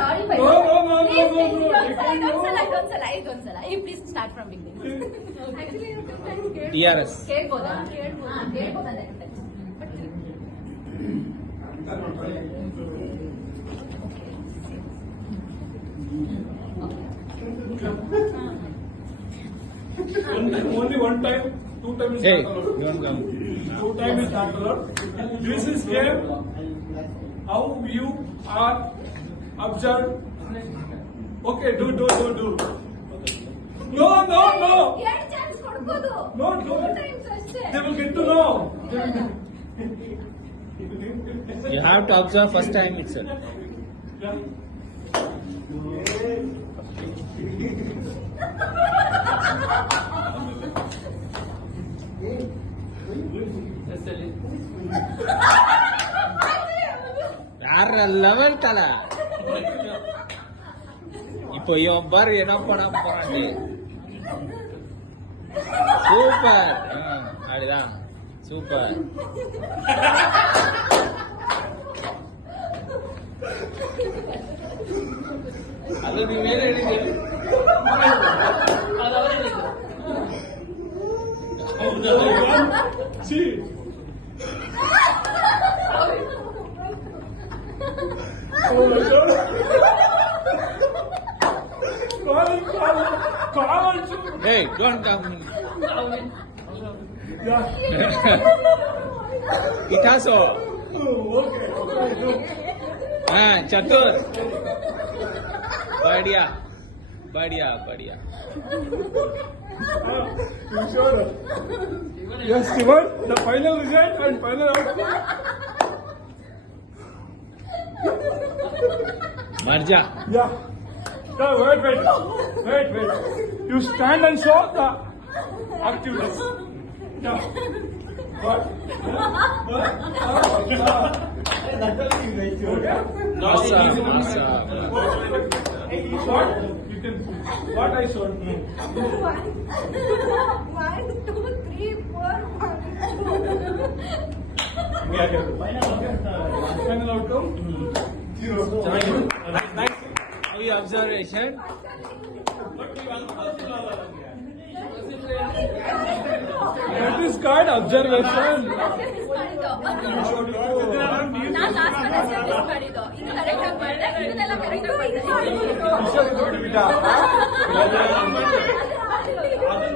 Sorry, but don't sell. Please start from beginning. Actually, TRS. Only one time, 2 times. Hey, you want to come? 2 times is not allowed. This is game. How you are observed. Okay, do. No. No, do. They will get to know. You have to observe first time itself. Yeah. யார level தல இப்போ இவன் பாரு என்ன பண்ண போறாங்க. Super, அப்படிதான் super. அது நீ வேற எடுக்க. See. Oh my God. Call. Hey, don't come. Yeah. Itaso. Oh, okay. Chatur. बढ़िया. You sure? Yes, Steven. The final result and final outcome. Marja. Yeah. No, wait. You stand and show the activities. Yeah. What? Masa. What? You can. What I saw. 1, 2, 3, 4, 5. Final outcome. 0. How your observation? That is called observation. ನಾನು last miss ಮಾಡಿದ್ದು ಇದು correct ಆಗಿ ಮಾಡಿದೆ ಇದನ್ನೆಲ್ಲ correct ಆಗಿ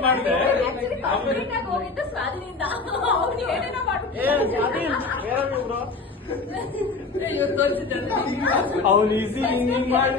ಮಾಡಿದೆ ಹೋಗಿದ್ದು ಸ್ವಾಧೀನಿಂದ ಅವ್ರು ಏನೇನೋ ಅವನು ಈಸಿ ಹಿಂಗ್ ಮಾಡಿ